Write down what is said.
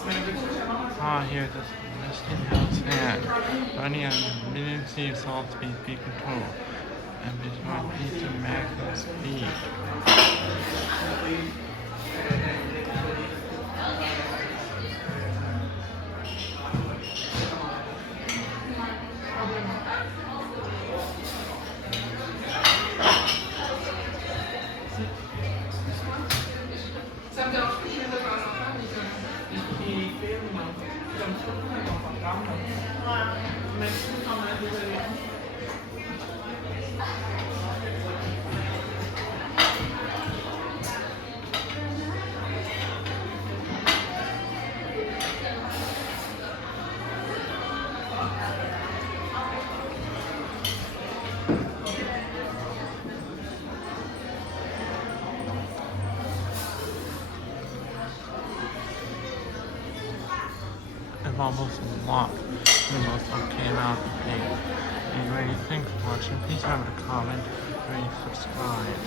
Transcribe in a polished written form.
Ah, here, this Westinghouse hand. Running on emergency salt speed, be control. And between pizza maximum speed. I've almost unlocked the most okay amount of pay. Anyway, thanks for watching. Please remember to comment, rate, subscribe.